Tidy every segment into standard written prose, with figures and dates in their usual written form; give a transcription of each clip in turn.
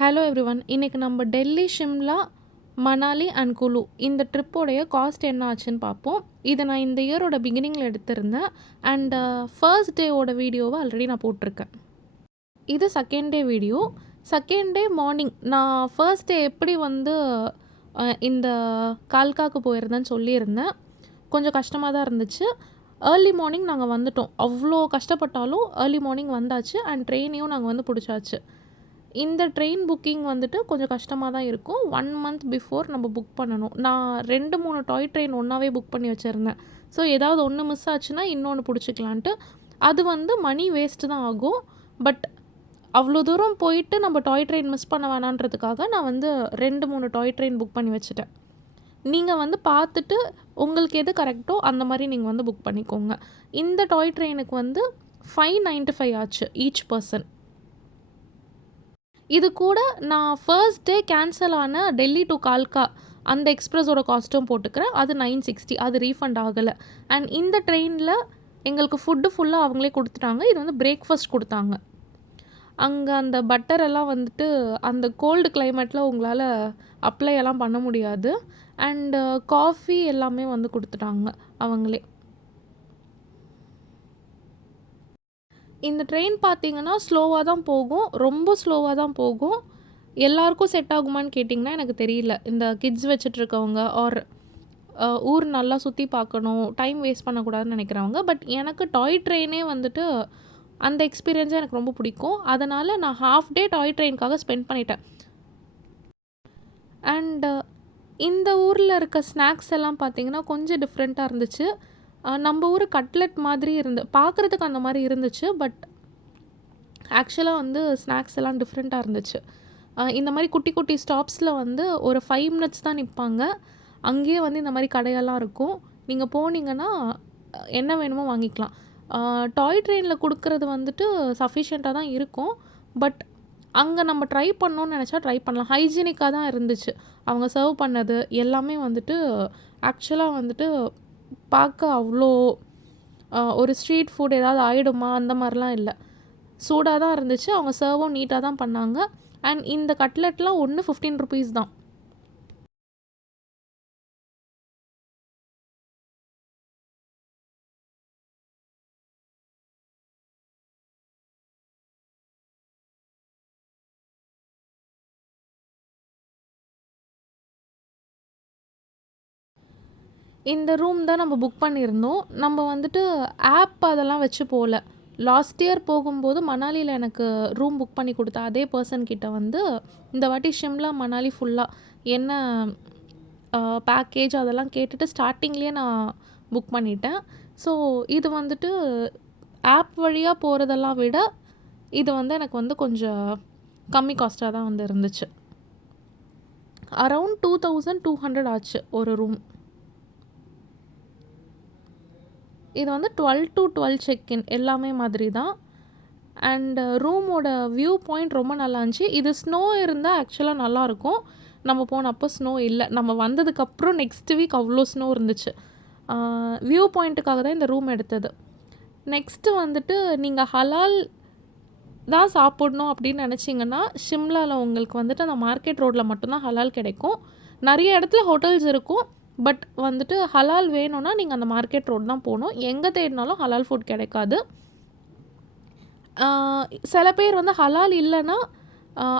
Hello everyone. இன்னைக்கு நம்ம Delhi, Shimla, Manali and Kullu இந்த ட்ரிப்போடைய காஸ்ட் என்ன ஆச்சுன்னு பார்ப்போம். இதை நான் இந்த இயரோட பிகினிங்கில் எடுத்திருந்தேன். அண்ட் ஃபர்ஸ்ட் டேவோட வீடியோவை ஆல்ரெடி நான் போட்டிருக்கேன். இது second day video. Second day morning நான் ஃபர்ஸ்ட் டே எப்படி இந்த கால்காக்கு போயிருந்தேன்னு சொல்லியிருந்தேன். கொஞ்சம் கஷ்டமாக தான் இருந்துச்சு. ஏர்லி மார்னிங் நாங்கள் வந்துட்டோம். அவ்வளோ கஷ்டப்பட்டாலும் ஏர்லி மார்னிங் வந்தாச்சு. அண்ட் ட்ரெயினையும் நாங்கள் பிடிச்சாச்சு. இந்த ட்ரெயின் புக்கிங் கொஞ்சம் கஷ்டமாக தான் இருக்கும். 1 மந்த் பிஃபோர் நம்ம புக் பண்ணணும். நான் 2-3 டாய் ட்ரெயின் ஒன்றாவே புக் பண்ணி வச்சுருந்தேன். ஸோ ஏதாவது ஒன்று மிஸ் ஆச்சுன்னா இன்னொன்று பிடிச்சிக்கலான்ட்டு. அது மணி வேஸ்ட்டு தான் ஆகும். பட் அவ்வளோ தூரம் போயிட்டு நம்ம டாய் ட்ரெயின் மிஸ் பண்ண வேணான்றதுக்காக நான் 2-3 டாய் ட்ரெயின் புக் பண்ணி வச்சுட்டேன். நீங்கள் பார்த்துட்டு உங்களுக்கு எது கரெக்டோ அந்த மாதிரி நீங்கள் புக் பண்ணிக்கோங்க. இந்த டாய் ட்ரெயினுக்கு 595 ஆச்சு ஈச் பர்சன். இது கூட நான் ஃபர்ஸ்ட் டே கேன்சல் ஆன டெல்லி டு கால்கா அந்த எக்ஸ்ப்ரெஸோட காஸ்ட்டும் போட்டுக்கிறேன். அது 960. அது ரீஃபண்ட் ஆகலை. அண்ட் இந்த ட்ரெயினில் எங்களுக்கு ஃபுட்டு ஃபுல்லாக அவங்களே கொடுத்துட்டாங்க. இது பிரேக்ஃபாஸ்ட் கொடுத்தாங்க. அங்கே அந்த பட்டர் எல்லாம் அந்த கோல்டு கிளைமேட்டில் உங்களால் அப்ளை எல்லாம் பண்ண முடியாது. அண்டு காஃபி எல்லாமே கொடுத்துட்டாங்க அவங்களே. இந்த ட்ரெயின் பார்த்தீங்கன்னா ஸ்லோவாக தான் போகும். ரொம்ப ஸ்லோவாக தான் போகும். எல்லாருக்கும் செட் ஆகுமான்னு கேட்டிங்கன்னா எனக்கு தெரியல. இந்த கிட்ஸ் வச்சுட்ருக்கவங்க ஆர் ஊர் நல்லா சுற்றி பார்க்கணும், டைம் வேஸ்ட் பண்ணக்கூடாதுன்னு நினைக்கிறவங்க. பட் எனக்கு டாய் ட்ரெயினே அந்த எக்ஸ்பீரியன்ஸே எனக்கு ரொம்ப பிடிக்கும். அதனால் நான் ஹாஃப் டே டாய் ட்ரெயினுக்காக ஸ்பெண்ட் பண்ணிட்டேன். அண்டு இந்த ஊரில் இருக்க ஸ்நாக்ஸ் எல்லாம் பார்த்திங்கன்னா கொஞ்சம் டிஃப்ரெண்ட்டாக இருந்துச்சு. நம்ம ஊர் கட்லெட் மாதிரி பார்க்குறதுக்கு அந்த மாதிரி இருந்துச்சு. பட் ஆக்சுவலாக ஸ்நாக்ஸ் எல்லாம் டிஃப்ரெண்ட்டாக இருந்துச்சு. இந்த மாதிரி குட்டி குட்டி ஸ்டாப்ஸில் ஒரு 5 மினிட்ஸ் தான் நிற்பாங்க. அங்கேயே இந்த மாதிரி கடையெல்லாம் இருக்கும். நீங்கள் போனீங்கன்னா என்ன வேணுமோ வாங்கிக்கலாம். டாய் ட்ரெயினில் கொடுக்குறது சஃபிஷியண்ட்டாக தான் இருக்கும். பட் அங்கே நம்ம ட்ரை பண்ணோன்னு நினச்சா ட்ரை பண்ணலாம். ஹைஜீனிக்காக தான் இருந்துச்சு. அவங்க சர்வ் பண்ணது எல்லாமே ஆக்சுவலாக பார்க்க அவ்வளோ ஒரு ஸ்ட்ரீட் ஃபுட் ஏதாவது ஆகிடுமா அந்த மாதிரிலாம் இல்லை. சூடாக தான் இருந்துச்சு. அவங்க சர்வும் நீட்டாக தான் பண்ணாங்க. அண்ட் இந்த கட்லெட்லாம் ஒன்று 15 ருபீஸ் தான். இந்த ரூம் தான் நம்ம புக் பண்ணியிருந்தோம். நம்ம ஆப் அதெல்லாம் வச்சு போகல. லாஸ்ட் இயர் போகும்போது மணாலியில் எனக்கு ரூம் புக் பண்ணி கொடுத்த அதே பர்சன்கிட்ட இந்த வாட்டி ஷிம்லா மணாலி ஃபுல்லாக என்ன பேக்கேஜ் அதெல்லாம் கேட்டுட்டு ஸ்டார்டிங்லேயே நான் புக் பண்ணிட்டேன். ஸோ இது ஆப் வழியாக போகிறதெல்லாம் விட இது எனக்கு கொஞ்சம் கம்மி காஸ்ட்டாக தான் இருந்துச்சு. அரவுண்ட் 2200 ஆச்சு ஒரு ரூம். இது 12 to 12 செக்இன் எல்லாமே மாதிரி தான். அண்டு ரூமோட வியூ பாயிண்ட் ரொம்ப நல்லா இருந்துச்சு. இது ஸ்னோ இருந்தால் ஆக்சுவலாக நல்லாயிருக்கும். நம்ம போனப்போ ஸ்னோ இல்லை. நம்ம வந்ததுக்கப்புறம் நெக்ஸ்ட் வீக் அவ்வளோ ஸ்னோ இருந்துச்சு. வியூ பாயிண்ட்டுக்காக தான் இந்த ரூம் எடுத்தது. நெக்ஸ்ட்டு நீங்கள் ஹலால் தான் சாப்பிடணும் அப்படின்னு நினச்சிங்கன்னா ஷிம்லாவில் உங்களுக்கு அந்த மார்க்கெட் ரோட்டில் மட்டும்தான் ஹலால் கிடைக்கும். நிறைய இடத்துல ஹோட்டல்ஸ் இருக்கும். பட் ஹலால் வேணும்னா நீங்கள் அந்த மார்க்கெட் ரோட் தான் போகணும். எங்கே தேடினாலும் ஹலால் ஃபுட் கிடைக்காது. சில பேர் ஹலால் இல்லைன்னா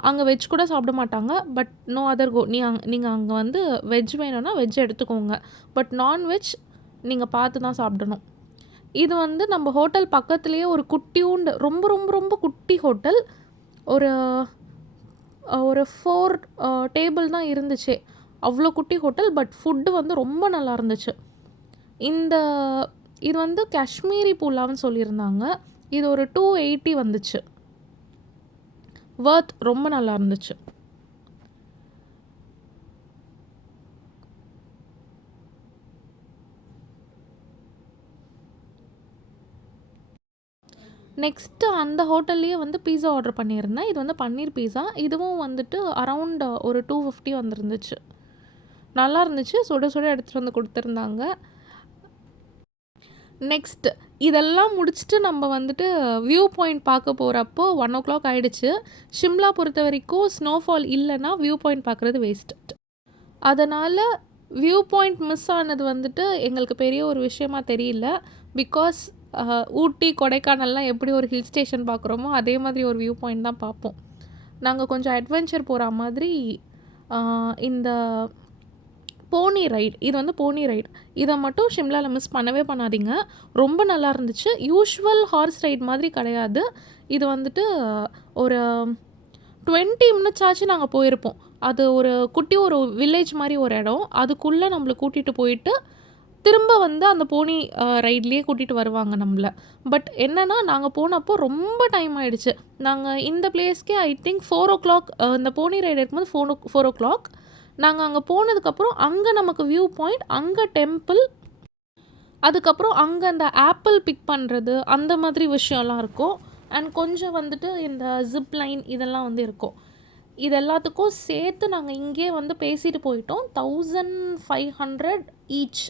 அங்கே வெஜ் கூட சாப்பிட மாட்டாங்க. But no other go. நீங்கள் அங்கே வெஜ் வேணும்னா வெஜ் எடுத்துக்கோங்க. பட் நான்வெஜ் நீங்கள் பார்த்து தான் சாப்பிடணும். இது நம்ம ஹோட்டல் பக்கத்துலேயே ஒரு குட்டியூண்டு ரொம்ப ரொம்ப ரொம்ப குட்டி ஹோட்டல். ஒரு 4 டேபிள் தான் இருந்துச்சு. அவ்வளோ குட்டி ஹோட்டல். பட் ஃபுட்டு ரொம்ப நல்லா இருந்துச்சு. இது காஷ்மீரி புலாவ்னு சொல்லியிருந்தாங்க. இது ஒரு 280 வந்துச்சு. வர்த் ரொம்ப நல்லா இருந்துச்சு. நெக்ஸ்ட்டு அந்த ஹோட்டல்லையே பீஸா ஆர்டர் பண்ணியிருந்தேன். இது பன்னீர் பீஸா. இதுவும் அரவுண்ட் ஒரு 250 வந்துருந்துச்சு. நல்லா இருந்துச்சு. சுட சுட எடுத்துகிட்டு கொடுத்துருந்தாங்க. நெக்ஸ்ட் இதெல்லாம் முடிச்சுட்டு நம்ம வந்துட்டு வியூ பாயிண்ட் பார்க்க போகிறப்போ 1:00 ஆகிடுச்சு. ஷிம்லா பொறுத்த வரைக்கும் ஸ்னோஃபால் இல்லைன்னா வியூ பாயிண்ட் பார்க்குறது வேஸ்ட். அதனால் வியூ பாயிண்ட் மிஸ் ஆனது வந்துட்டு எங்களுக்கு பெரிய ஒரு விஷயமா தெரியல. பிகாஸ் ஊட்டி கொடைக்கானல்லாம் எப்படி ஒரு ஹில் ஸ்டேஷன் பார்க்குறோமோ அதே மாதிரி ஒரு வியூ பாயிண்ட் தான் பார்ப்போம். நாங்கள் கொஞ்சம் அட்வென்ச்சர் போகிற மாதிரி இந்த போனி ரைட், இது வந்து போனி ரைட், இதை மட்டும் ஷிம்லாவில் மிஸ் பண்ணவே பண்ணாதீங்க. ரொம்ப நல்லா இருந்துச்சு. யூஷுவல் ஹார்ஸ் ரைட் மாதிரி கிடையாது. இது வந்துட்டு ஒரு 20 மினிட்ஸ் ஆச்சு நாங்கள் போயிருப்போம். அது ஒரு குட்டி ஒரு வில்லேஜ் மாதிரி ஒரு இடம். அதுக்குள்ளே நம்மளை கூட்டிகிட்டு போயிட்டு திரும்ப வந்து அந்த போனி ரைட்லேயே கூட்டிகிட்டு வருவாங்க நம்மளை. பட் என்னென்னா நாங்கள் போனப்போ ரொம்ப டைம் ஆகிடுச்சு. நாங்கள் இந்த பிளேஸ்க்கே ஐ திங்க் 4:00 இந்த போனி ரைடு இருக்கும்போது 4:00 நாங்கள் அங்கே போனதுக்கப்புறம் அங்கே நமக்கு வியூ பாயிண்ட், அங்கே டெம்பிள், அதுக்கப்புறம் அங்கே அந்த ஆப்பிள் பிக் பண்ணுறது அந்த மாதிரி விஷயம்லாம் இருக்கும். அண்ட் கொஞ்சம் வந்துட்டு இந்த ஜிப் லைன் இதெல்லாம் வந்து இருக்கும். இது எல்லாத்துக்கும் சேர்த்து நாங்கள் இங்கே வந்து பேசிட்டு போயிட்டோம். 1500 ஈச்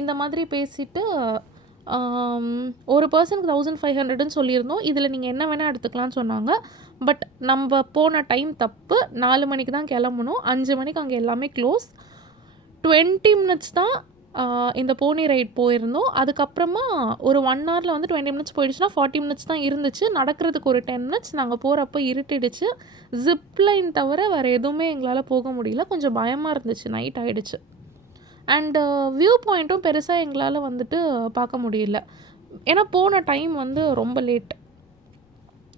இந்த மாதிரி பேசிட்டு ஒரு பர்சனுக்கு 1500ன்னு சொல்லியிருந்தோம். இதில் நீங்கள் என்ன வேணால் எடுத்துக்கலான்னு சொன்னாங்க. பட் நம்ம போன டைம் தப்பு. 4 மணிக்கு தான் கிளம்பணும். 5 மணிக்கு அங்கே எல்லாமே க்ளோஸ். 20 மினிட்ஸ் தான் இந்த போனி ரைட் போயிருந்தோம். அதுக்கப்புறமா ஒரு 1 ஹவரில் வந்து 20 மினிட்ஸ் போயிடுச்சுன்னா 40 மினிட்ஸ் தான் இருந்துச்சு. நடக்கிறதுக்கு ஒரு 10 மினிட்ஸ். நாங்கள் போகிறப்போ இருட்டிடுச்சு. ஜிப்லைன் தவிர வேறு எதுவுமே எங்களால் போக முடியல. கொஞ்சம் பயமாக இருந்துச்சு. நைட் ஆகிடுச்சு. அண்டு வியூ பாயிண்ட்டும் பெருசாக எங்களால் வந்துட்டு பார்க்க முடியல. ஏன்னா போன டைம் வந்து ரொம்ப லேட்.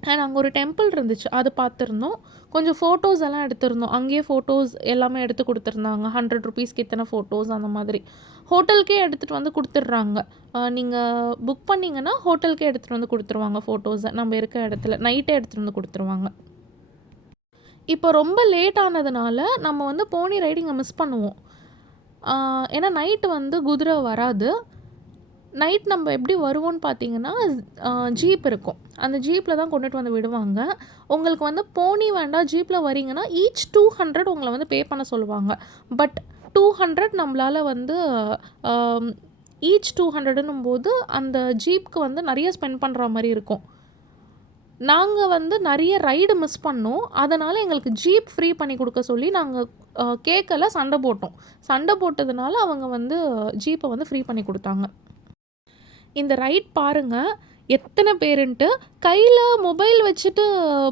அண்ட் அங்கே ஒரு டெம்பிள் இருந்துச்சு, அது பார்த்துருந்தோம். கொஞ்சம் ஃபோட்டோஸ் எல்லாம் எடுத்திருந்தோம். அங்கேயே ஃபோட்டோஸ் எல்லாமே எடுத்து கொடுத்துருந்தாங்க. 100 ருபீஸ்க்கு இத்தனை ஃபோட்டோஸ் அந்த மாதிரி. ஹோட்டலுக்கே எடுத்துகிட்டு வந்து கொடுத்துட்றாங்க. நீங்கள் புக் பண்ணிங்கன்னா ஹோட்டலுக்கே எடுத்துகிட்டு வந்து கொடுத்துருவாங்க ஃபோட்டோஸை. நம்ம இருக்க இடத்துல நைட்டே எடுத்துகிட்டு வந்து கொடுத்துருவாங்க. இப்போ ரொம்ப லேட் ஆனதுனால நம்ம வந்து போனி ரைடிங்கை மிஸ் பண்ணுவோம். ஏன்னா நைட்டு வந்து குதிரை வராது. நைட் நம்ம எப்படி வருவோன்னு பார்த்தீங்கன்னா ஜீப் இருக்கும். அந்த ஜீப்பில் தான் கொண்டுட்டு வந்து விடுவாங்க. உங்களுக்கு வந்து போனி வேண்டாம், ஜீப்பில் வரீங்கன்னா ஈச் 200 உங்களை வந்து பே பண்ண சொல்லுவாங்க. பட் 200 நம்மளால் வந்து ஈச் 200ன்னும் போது அந்த ஜீப்புக்கு வந்து நிறைய ஸ்பெண்ட் பண்ணுற மாதிரி இருக்கும். நாங்கள் வந்து நிறைய ரைடு மிஸ் பண்ணோம். அதனால் எங்களுக்கு ஜீப் ஃப்ரீ பண்ணி கொடுக்க சொல்லி நாங்கள் கேட்கல, சண்டை போட்டோம். சண்டை போட்டதுனால அவங்க வந்து ஜீப்பை வந்து ஃப்ரீ பண்ணி கொடுத்தாங்க. இந்த ரைட் பாருங்கள் எத்தனை பேருன்ட்டு. கையில் மொபைல் வச்சுட்டு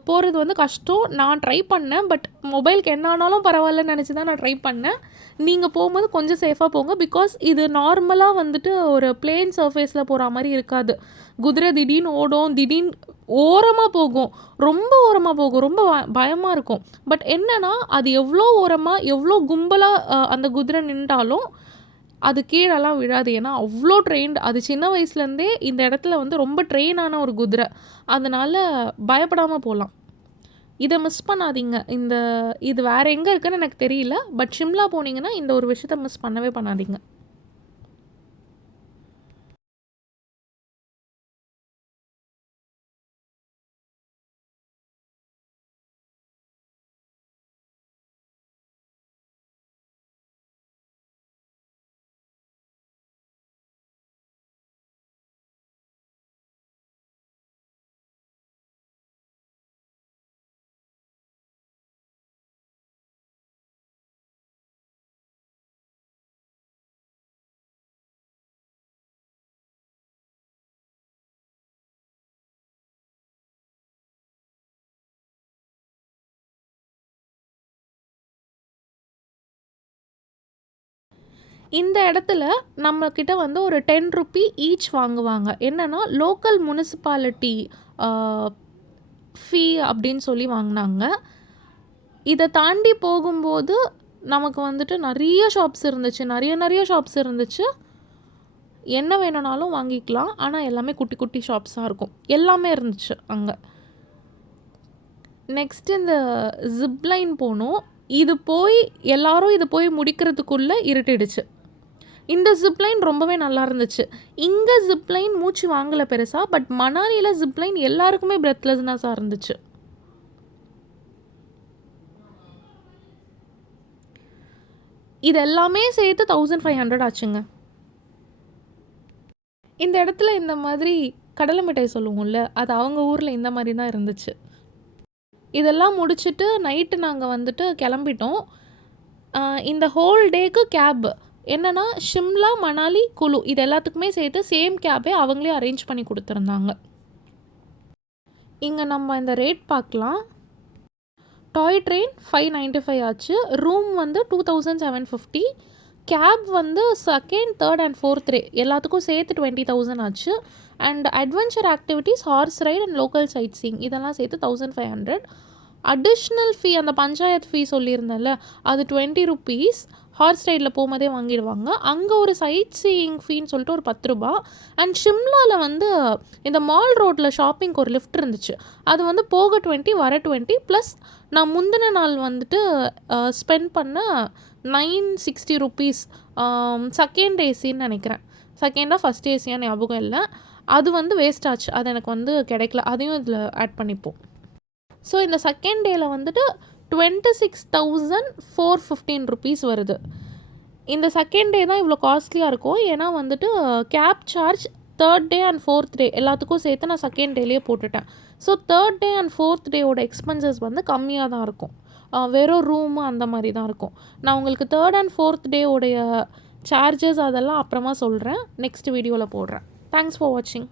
போகிறது வந்து கஷ்டம். நான் ட்ரை பண்ணேன். பட் மொபைலுக்கு என்ன ஆனாலும் பரவாயில்லன்னு நினச்சி தான் நான் ட்ரை பண்ணேன். நீங்கள் போகும்போது கொஞ்சம் சேஃபாக போங்க. பிகாஸ் இது நார்மலாக வந்துட்டு ஒரு பிளேன் சர்ஃபேஸில் போகிற மாதிரி இருக்காது. குதிரை திடீர்னு ஓடும், திடீர்னு ஓரமாக போகும், ரொம்ப ஓரமாக போகும், ரொம்ப பயமாக இருக்கும். பட் என்னென்னா அது எவ்வளோ ஓரமாக எவ்வளோ கும்பலாக அந்த குதிரை நின்றாலும் அது கீழெல்லாம் விழாது. ஏன்னா அவ்வளோ ட்ரெயின்டு. அது சின்ன வயசுலேருந்தே இந்த இடத்துல வந்து ரொம்ப ட்ரெயினான ஒரு குதிரை. அதனால் பயப்படாமல் போகலாம். இதை மிஸ் பண்ணாதீங்க. இது வேறு எங்கே இருக்குன்னு எனக்கு தெரியல. பட் ஷிம்லா போனீங்கன்னா இந்த ஒரு விஷயத்த மிஸ் பண்ணவே பண்ணாதீங்க. இந்த இடத்துல நம்மக்கிட்ட வந்து ஒரு 10 ருபி ஈச் வாங்குவாங்க. என்னென்னா லோக்கல் முனிசிபாலிட்டி ஃபீ அப்படின்னு சொல்லி வாங்கினாங்க. இதை தாண்டி போகும்போது நமக்கு வந்துட்டு நிறைய ஷாப்ஸ் இருந்துச்சு. நிறைய ஷாப்ஸ் இருந்துச்சு. என்ன வேணும்னாலும் வாங்கிக்கலாம். ஆனால் எல்லாமே குட்டி குட்டி ஷாப்ஸாக இருக்கும். எல்லாமே இருந்துச்சு அங்கே. நெக்ஸ்ட்டு இந்த ஜிப்லைன் போனோம். இது போய் முடிக்கிறதுக்குள்ளே இருட்டிடுச்சு. இந்த ஜிப்லைன் ரொம்பவே நல்லா இருந்துச்சு. இங்கே ஜிப்லைன் மூச்சு வாங்கலை பெருசாக. பட் மணாலியில் ஜிப்லைன் எல்லாருக்குமே பிரெத்லெஸ்னஸாக இருந்துச்சு. இது எல்லாமே சேர்த்து 1500 ஆச்சுங்க. இந்த இடத்துல இந்த மாதிரி கடலை மிட்டாய் சொல்லுவோம்ல, அது அவங்க ஊரில் இந்த மாதிரி தான் இருந்துச்சு. இதெல்லாம் முடிச்சுட்டு நைட்டு நாங்கள் வந்துட்டு கிளம்பிட்டோம். இந்த ஹோல் டேக்கு கேப் என்னென்னா ஷிம்லா, மணாலி, குலு இது எல்லாத்துக்குமே சேர்த்து சேம் கேபே அவங்களே அரேஞ்ச் பண்ணி கொடுத்துருந்தாங்க. இங்கே நம்ம இந்த ரேட் பார்க்கலாம். டாய் ட்ரெயின் 595 ஆச்சு. ரூம் வந்து 2750. கேப் வந்து second, third and fourth day எல்லாத்துக்கும் சேர்த்து 20,000 ஆச்சு. And adventure activities, horse ride and local sightseeing இதெல்லாம் சேர்த்து 1500. அடிஷ்னல் ஃபீ அந்த பஞ்சாயத்து ஃபீ சொல்லியிருந்தேன்ல அது 20 rupees. ஹார்ஸ் ரைடில் போகும்போதே வாங்கிடுவாங்க. அங்கே ஒரு சைட் சீயிங் ஃபீன்னு சொல்லிட்டு ஒரு 10 ரூபா. அண்ட் ஷிம்லாவில் வந்து இந்த மால் ரோட்டில் ஷாப்பிங்க்கு ஒரு லிஃப்ட் இருந்துச்சு. அது வந்து போக 20 வர 20 ப்ளஸ் நான் முந்தின நாள் வந்துட்டு ஸ்பெண்ட் பண்ண 960 rupees. செகண்ட் ஏசின்னு நினைக்கிறேன். செகண்டாக ஃபஸ்ட் ஏசியாக ஞாபகம் இல்லை. அது வந்து வேஸ்ட் ஆச்சு. அது எனக்கு வந்து கிடைக்கல. அதையும் இதில் ஆட் பண்ணிப்போம். ஸோ இந்த செகண்ட் டேயில் வந்துட்டு 26,415 rupees வருது. இந்த செகண்ட் டே தான் இவ்வளோ காஸ்ட்லியாக இருக்கும். ஏன்னா வந்துட்டு cab charge third day and fourth day எல்லாத்துக்கும் சேர்த்து நான் செகண்ட் டேலேயே போட்டுட்டேன். So third day and fourth டேவோட எக்ஸ்பென்சஸ் வந்து கம்மியாக தான் இருக்கும். வெறும் ரூமு அந்த மாதிரி தான் இருக்கும். நான் உங்களுக்கு தேர்ட் அண்ட் ஃபோர்த் டேவோடைய சார்ஜஸ் அதெல்லாம் அப்புறமா சொல்கிறேன். நெக்ஸ்ட் வீடியோவில் போடுறேன். தேங்க்ஸ் ஃபார் வாட்சிங்.